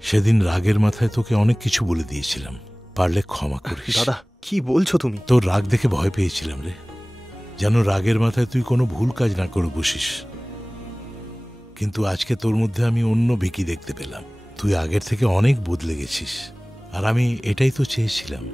সেদিন রাগের মাথায় তোকে অনেক কিছু বলে দিয়েছিলাম, পারলে ক্ষমা করিস। দাদা কি বলছো তুমি? তোর রাগ দেখে ভয় পেয়েছিলাম রে, যেন রাগের মাথায় তুই কোনো ভুল কাজ না করে বসিস। কিন্তু আজকে তোর মধ্যে আমি অন্য ভিকি দেখতে পেলাম। তুই আগের থেকে অনেক বদলে গেছিস, আর আমি এটাই তো চেয়েছিলাম।